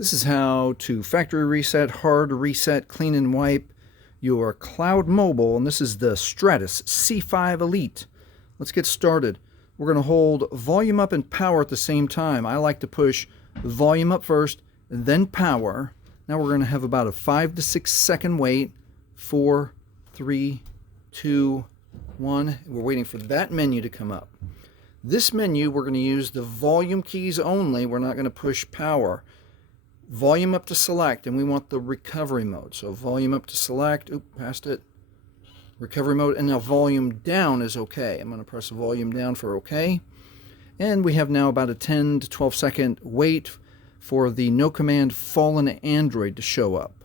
This is how to factory reset, hard reset, clean and wipe your cloud mobile, and this is the Stratus C5 Elite. Let's get started. We're going to hold volume up and power at the same time. I like to push volume up first, then power. Now we're going to have about a 5 to 6 second wait. 4, 3, 2, 1. We're waiting for that menu to come up. This menu, we're going to use the volume keys only. We're not going to push power. Volume up to select, and we want the recovery mode. So volume up to select, past it, recovery mode, and now volume down is okay. I'm going to press volume down for okay. And we have now about a 10 to 12 second wait for the no command fallen Android to show up.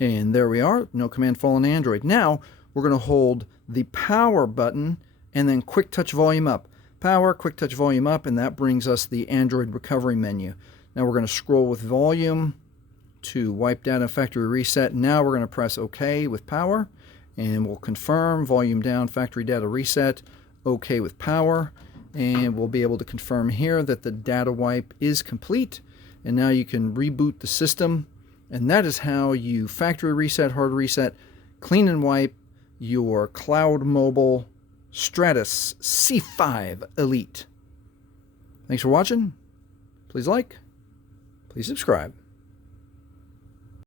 And there we are, no command fallen Android. Now we're going to hold the power button and then quick touch volume up. Power, quick touch volume up, and that brings us the Android recovery menu. Now we're going to scroll with volume to wipe data factory reset. Now we're going to press OK with power, and we'll confirm volume down factory data reset, OK with power, and we'll be able to confirm here that the data wipe is complete. And now you can reboot the system, and that is how you factory reset, hard reset, clean and wipe your cloud mobile Stratus C5 Elite. Thanks for watching. Please like, please subscribe.